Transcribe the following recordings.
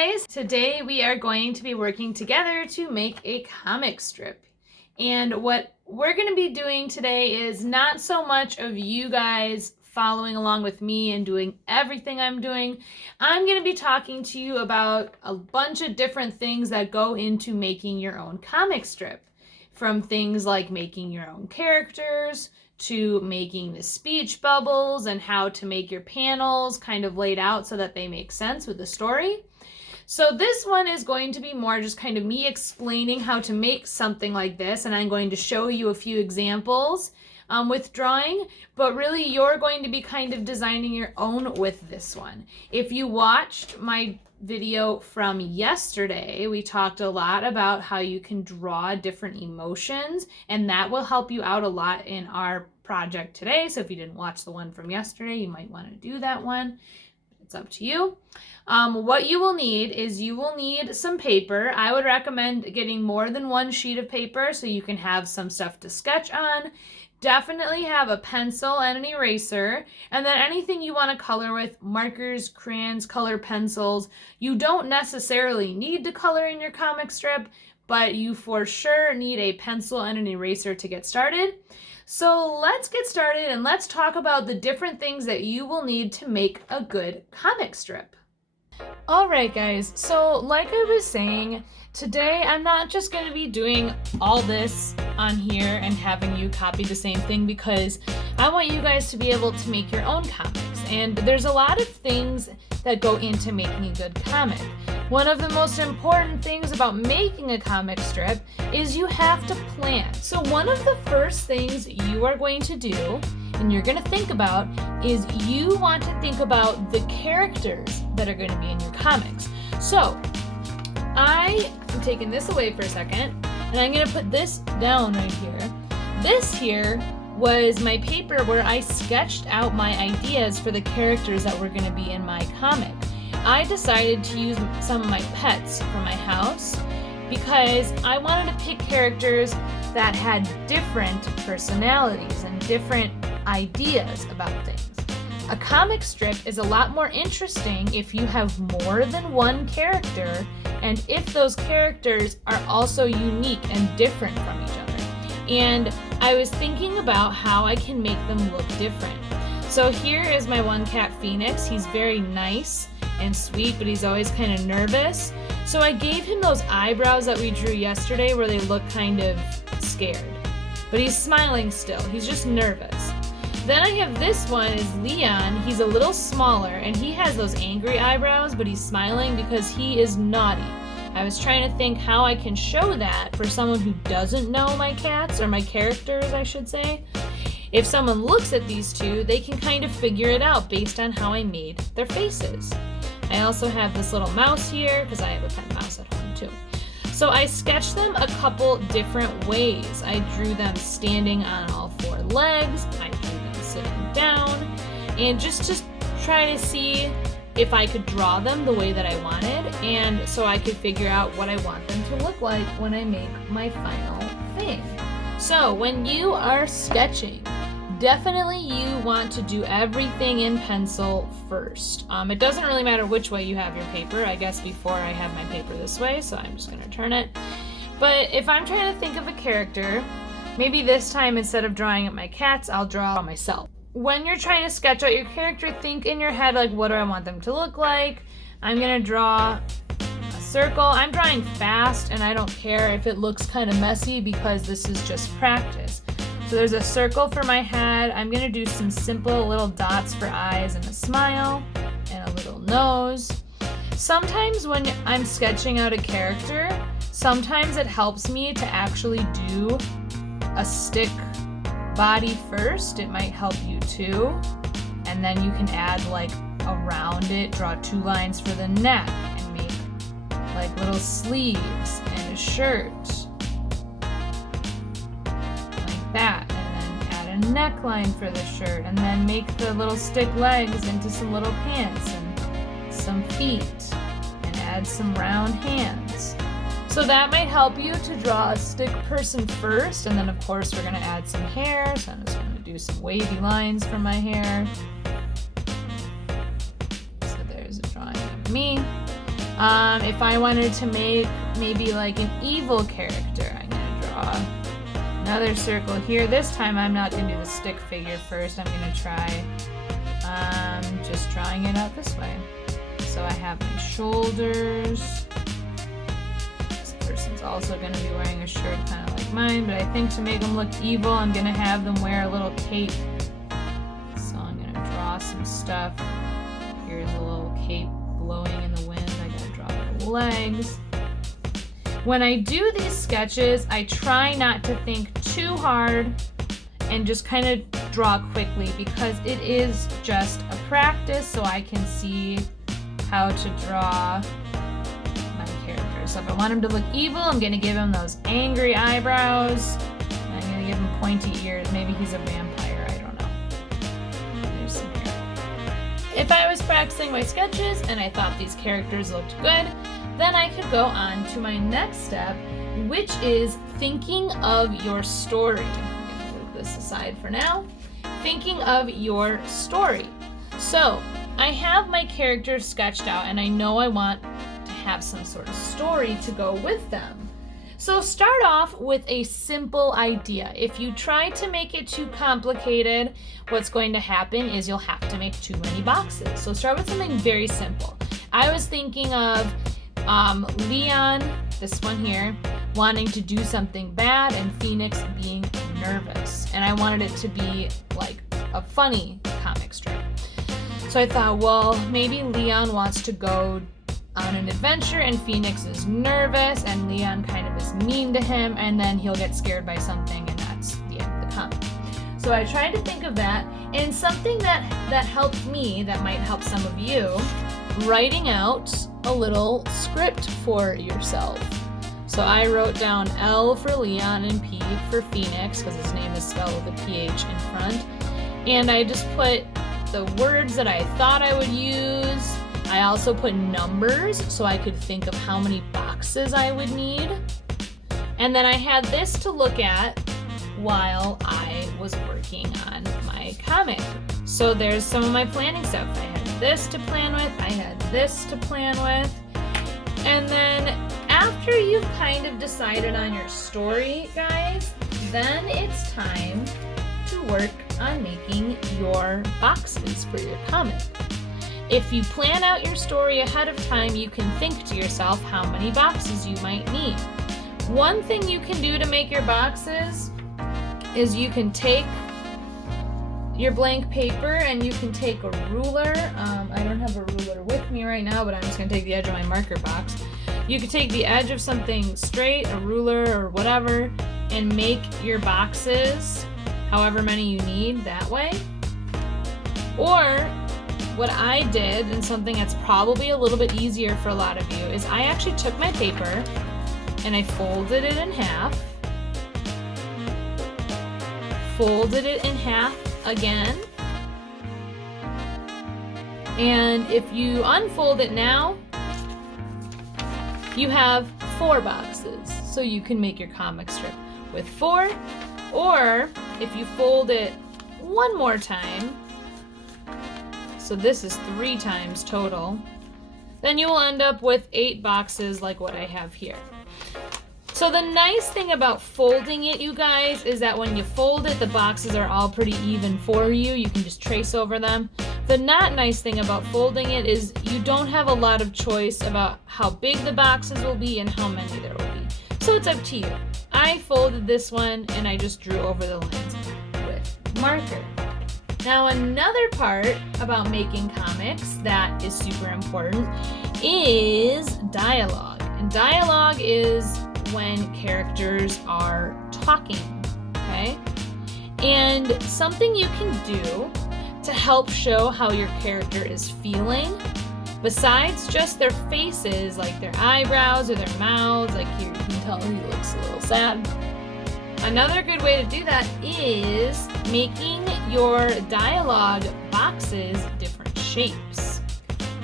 guys! Today we are going to be working together to make a comic strip. And what we're going to be doing today is not so much of you guys following along with me and doing everything I'm doing. I'm going to be talking to you about a bunch of different things that go into making your own comic strip. From things like making your own characters, to making the speech bubbles and how to make your panels kind of laid out so that they make sense with the story. So this one is going to be more just kind of me explaining how to make something like this, and I'm going to show you a few examples with drawing, but really you're going to be kind of designing your own with this one. If you watched my video from yesterday, we talked a lot about how you can draw different emotions, and that will help you out a lot in our project today. So if you didn't watch the one from yesterday, you might want to do that one. It's up to you. What you will need is you will need some paper. I would recommend getting more than one sheet of paper so you can have some stuff to sketch on. Definitely have a pencil and an eraser, and then anything you want to color with, markers, crayons, color pencils. You don't necessarily need to color in your comic strip, but you for sure need a pencil and an eraser to get started. So let's get started and let's talk about the different things that you will need to make a good comic strip. Alright guys, so like I was saying, today I'm not just going to be doing all this on here and having you copy the same thing, because I want you guys to be able to make your own comics. And there's a lot of things that go into making a good comic. One of the most important things about making a comic strip is you have to plan. So one of the first things you are going to do and you're going to think about is you want to think about the characters that are going to be in your comics. So I am taking this away for a second, and I'm going to put this down right here. This here was my paper where I sketched out my ideas for the characters that were going to be in my comic. I decided to use some of my pets for my house because I wanted to pick characters that had different personalities and different ideas about things. A comic strip is a lot more interesting if you have more than one character, and if those characters are also unique and different from each other. And I was thinking about how I can make them look different. So here is my one cat, Phoenix. He's very nice and sweet, but he's always kind of nervous. So I gave him those eyebrows that we drew yesterday where they look kind of scared. But he's smiling still, he's just nervous. Then I have this one is Leon. He's a little smaller and he has those angry eyebrows, but he's smiling because he is naughty. I was trying to think how I can show that for someone who doesn't know my cats, or my characters I should say. If someone looks at these two, they can kind of figure it out based on how I made their faces. I also have this little mouse here because I have a pet mouse at home too. So I sketched them a couple different ways. I drew them standing on all four legs. I drew them sitting down, and just to try to see if I could draw them the way that I wanted, and so I could figure out what I want them to look like when I make my final thing. So when you are sketching, definitely you want to do everything in pencil first. It doesn't really matter which way you have your paper. I guess before I had my paper this way, so I'm just going to turn it. But if I'm trying to think of a character, maybe this time instead of drawing at my cats, I'll draw myself. When you're trying to sketch out your character, think in your head, like, what do I want them to look like? I'm going to draw a circle. I'm drawing fast, and I don't care if it looks kind of messy because this is just practice. So there's a circle for my head. I'm going to do some simple little dots for eyes and a smile and a little nose. Sometimes when I'm sketching out a character, sometimes it helps me to actually do a stick body first. It might help you too. And then you can add like around it, draw two lines for the neck and make like little sleeves and a shirt like that. And then add a neckline for the shirt, and then make the little stick legs into some little pants and some feet, and add some round hands. So that might help you to draw a stick person first, and then of course we're going to add some hair, so I'm just going to do some wavy lines for my hair. So there's a drawing of me. If I wanted to make maybe like an evil character, I'm gonna draw another circle here. This time I'm not gonna do the stick figure first. I'm gonna try just drawing it out this way. So I have my shoulders. This person's also gonna be wearing a shirt kind of like mine, but I think to make them look evil, I'm gonna have them wear a little cape. So I'm gonna draw some stuff. Here's a little cape blowing in the wind. I gotta draw their legs. When I do these sketches, I try not to think too hard and just kind of draw quickly because it is just a practice so I can see how to draw my character. So if I want him to look evil, I'm gonna give him those angry eyebrows. I'm gonna give him pointy ears. Maybe he's a vampire, I don't know. There's some hair. If I was practicing my sketches and I thought these characters looked good, then I could go on to my next step, which is thinking of your story. I'm gonna move this aside for now. Thinking of your story. So I have my characters sketched out and I know I want to have some sort of story to go with them. So start off with a simple idea. If you try to make it too complicated, what's going to happen is you'll have to make too many boxes. So start with something very simple. I was thinking of Leon, this one here, wanting to do something bad and Phoenix being nervous. And I wanted it to be like a funny comic strip. So I thought, well, maybe Leon wants to go on an adventure and Phoenix is nervous and Leon kind of is mean to him and then he'll get scared by something and that's the end of the comic. So I tried to think of that, and something that helped me, that might help some of you, writing out a little script for yourself. So I wrote down L for Leon and P for Phoenix because his name is spelled with a PH in front. And I just put the words that I thought I would use. I also put numbers so I could think of how many boxes I would need. And then I had this to look at while I was working on my comic. So there's some of my planning stuff. I had this to plan with, I had this to plan with. And then after you've kind of decided on your story, guys, then it's time to work on making your boxes for your comic. If you plan out your story ahead of time, you can think to yourself how many boxes you might need. One thing you can do to make your boxes is you can take your blank paper and you can take a ruler. I don't have a ruler with me right now, but I'm just gonna take the edge of my marker box. You could take the edge of something straight, a ruler or whatever, and make your boxes however many you need that way. Or what I did, and something that's probably a little bit easier for a lot of you, is I actually took my paper and I folded it in half, folded it in half again, and if you unfold it now, you have 4 boxes, so you can make your comic strip with 4. Or if you fold it one more time, so this is 3 times total, then you will end up with 8 boxes like what I have here. So the nice thing about folding it, you guys, is that when you fold it, the boxes are all pretty even for you. You can just trace over them. The not nice thing about folding it is you don't have a lot of choice about how big the boxes will be and how many there will be. So it's up to you. I folded this one and I just drew over the lines with marker. Now another part about making comics that is super important is dialogue. And dialogue is when characters are talking, okay? And something you can do to help show how your character is feeling, besides just their faces, like their eyebrows or their mouths, like here you can tell he looks a little sad. Another good way to do that is making your dialogue boxes different shapes.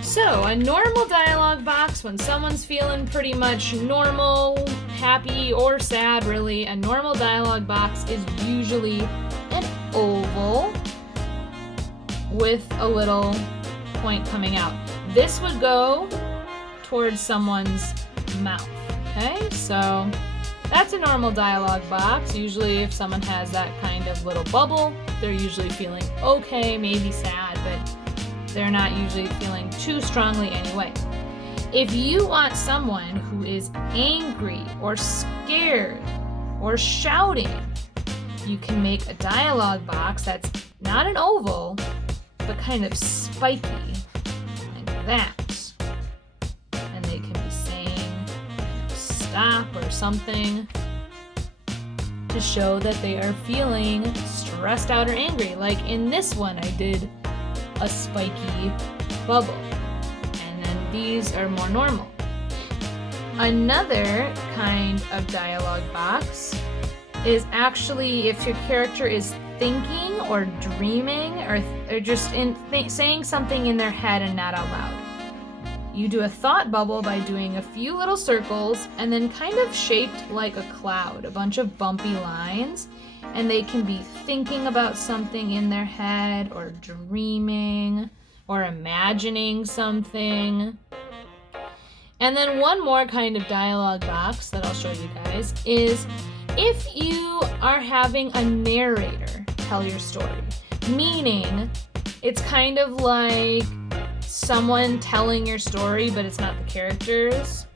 So a normal dialogue box, when someone's feeling pretty much normal, happy, or sad really, a normal dialogue box is usually an oval with a little point coming out. This would go towards someone's mouth. Okay, so that's a normal dialogue box. Usually if someone has that kind of little bubble, they're usually feeling okay, maybe sad, but they're not usually feeling too strongly anyway. If you want someone who is angry or scared or shouting, you can make a dialogue box that's not an oval, but kind of spiky, like that. And they can be saying stop or something to show that they are feeling stressed out or angry. Like in this one, I did a spiky bubble. And then these are more normal. Another kind of dialogue box is actually if your character is thinking or dreaming or just saying something in their head and not out loud. You do a thought bubble by doing a few little circles and then kind of shaped like a cloud, a bunch of bumpy lines, and they can be thinking about something in their head or dreaming or imagining something. And then one more kind of dialogue box that I'll show you guys is if you are having a narrator tell your story, meaning it's kind of like someone telling your story, but it's not the characters.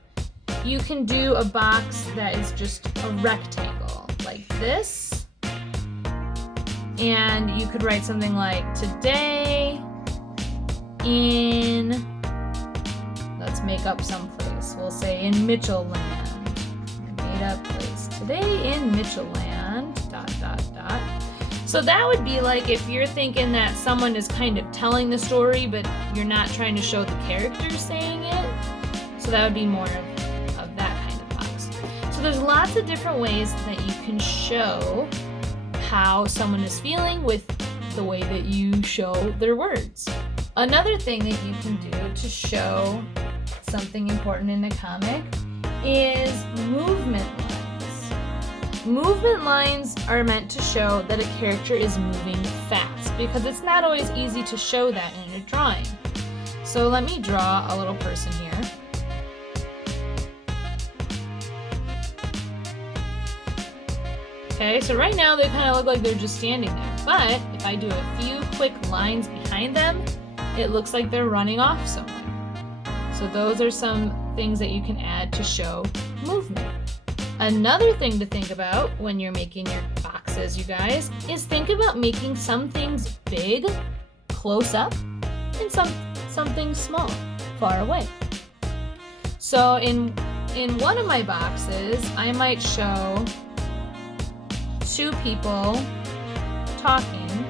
You can do a box that is just a rectangle like this. And you could write something like, today in, let's make up some place. We'll say in Mitchell Land, a made up place. Today in Mitchell Land, ... So that would be like if you're thinking that someone is kind of telling the story, but you're not trying to show the characters saying it. So that would be more of that kind of box. So there's lots of different ways that you can show how someone is feeling with the way that you show their words. Another thing that you can do to show something important in a comic is movement lines. Movement lines are meant to show that a character is moving fast because it's not always easy to show that in a drawing. So let me draw a little person here. Okay, so right now they kind of look like they're just standing there, but if I do a few quick lines behind them, it looks like they're running off somewhere. So those are some things that you can add to show movement. Another thing to think about when you're making your boxes, you guys, is think about making some things big, close up, and something small, far away. So in one of my boxes, I might show two people talking.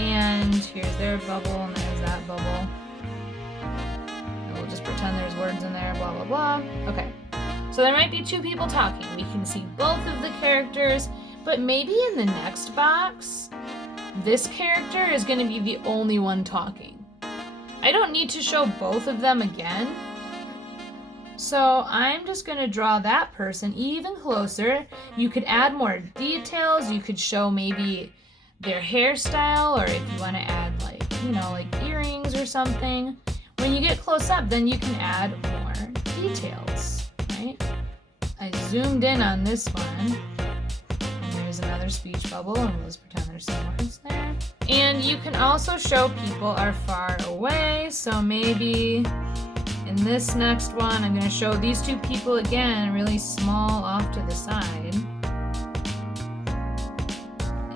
And here's their bubble, and there's that bubble. We'll just pretend there's words in there, blah, blah, blah. Okay, so there might be two people talking. We can see both of the characters, but maybe in the next box, this character is going to be the only one talking. I don't need to show both of them again. So I'm just going to draw that person even closer. You could add more details. You could show maybe their hairstyle, or if you want to add like, like earrings or something. When you get close up, then you can add more details, right? I zoomed in on this one, and there's another speech bubble, and we'll just pretend there's some words there. And you can also show people are far away, so maybe in this next one, I'm going to show these two people again, really small off to the side.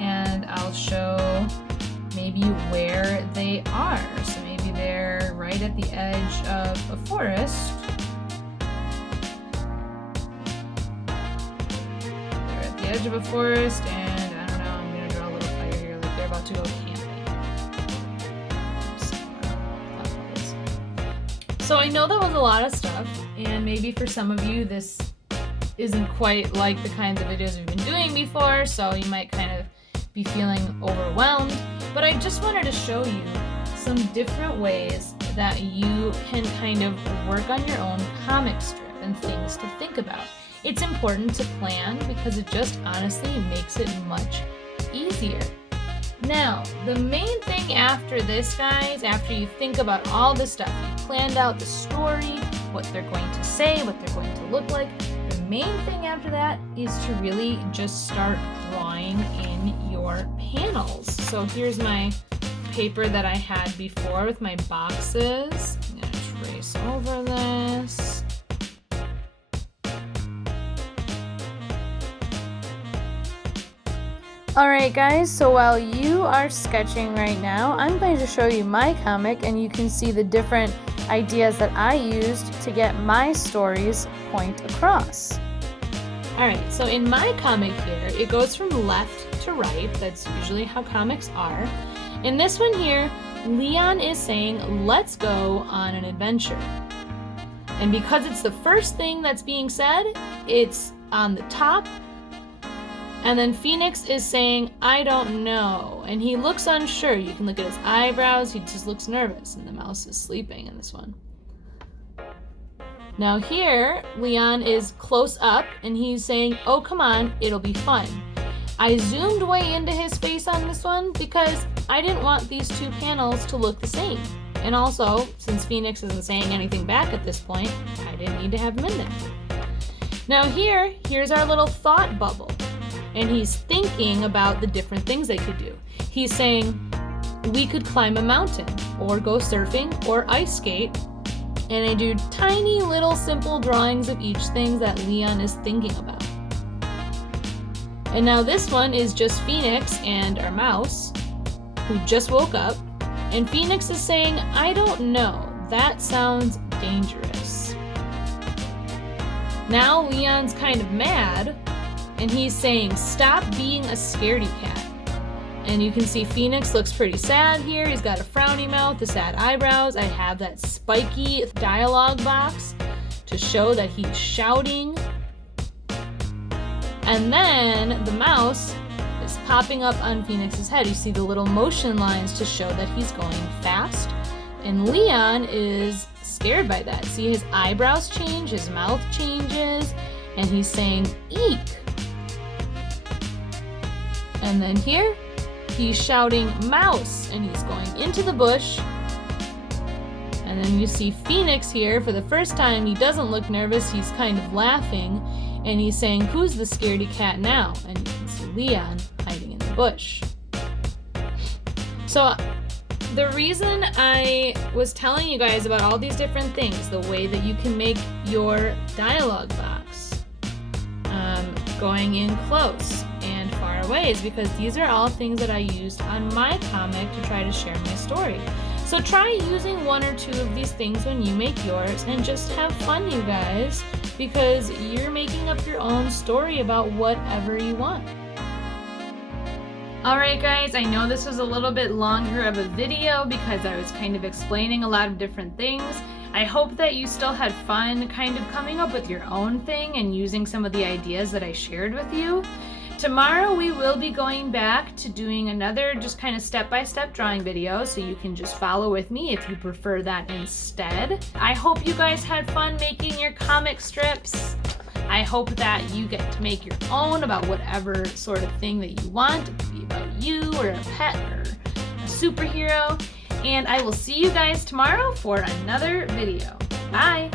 And I'll show maybe where they are. So maybe they're right at the edge of a forest. They're at the edge of a forest, and I don't know, I'm going to draw a little fire here, like they're about to go camping. So I know that was a lot of stuff, and maybe for some of you this isn't quite like the kinds of videos we've been doing before, so you might kind of be feeling overwhelmed. But I just wanted to show you some different ways that you can kind of work on your own comic strip and things to think about. It's important to plan because it just honestly makes it much easier. Now, the main thing after this, guys, after you think about all this stuff, you planned out the story, what they're going to say, what they're going to look like, the main thing after that is to really just start drawing in your panels. So here's my paper that I had before with my boxes. I'm gonna trace over this. Alright guys, so while you are sketching right now, I'm going to show you my comic and you can see the different ideas that I used to get my story's point across. Alright, so in my comic here, it goes from left to right. That's usually how comics are. In this one here, Leon is saying, let's go on an adventure. And because it's the first thing that's being said, it's on the top. And then Phoenix is saying, I don't know. And he looks unsure. You can look at his eyebrows. He just looks nervous. And the mouse is sleeping in this one. Now here, Leon is close up and he's saying, oh, come on, it'll be fun. I zoomed way into his face on this one because I didn't want these two panels to look the same. And also, since Phoenix isn't saying anything back at this point, I didn't need to have him in there. Now here's our little thought bubble. And he's thinking about the different things they could do. He's saying, we could climb a mountain, or go surfing, or ice skate. And I do tiny little simple drawings of each thing that Leon is thinking about. And now this one is just Phoenix and our mouse, who just woke up. And Phoenix is saying, I don't know, that sounds dangerous. Now Leon's kind of mad, and he's saying, stop being a scaredy cat. And you can see Phoenix looks pretty sad here. He's got a frowny mouth, the sad eyebrows. I have that spiky dialogue box to show that he's shouting. And then the mouse is popping up on Phoenix's head. You see the little motion lines to show that he's going fast. And Leon is scared by that. See, his eyebrows change, his mouth changes, and he's saying, eek. And then here, he's shouting mouse, and he's going into the bush. And then you see Phoenix here, for the first time, he doesn't look nervous, he's kind of laughing, and he's saying, who's the scaredy cat now? And you can see Leon hiding in the bush. So the reason I was telling you guys about all these different things, the way that you can make your dialogue box, going in close and far away, is because these are all things that I used on my comic to try to share my story. So try using one or two of these things when you make yours and just have fun, you guys, because you're making up your own story about whatever you want. Alright guys, I know this was a little bit longer of a video because I was kind of explaining a lot of different things. I hope that you still had fun kind of coming up with your own thing and using some of the ideas that I shared with you. Tomorrow we will be going back to doing another just kind of step-by-step drawing video, so you can just follow with me if you prefer that instead. I hope you guys had fun making your comic strips. I hope that you get to make your own about whatever sort of thing that you want. It could be about you or a pet or a superhero. And I will see you guys tomorrow for another video. Bye!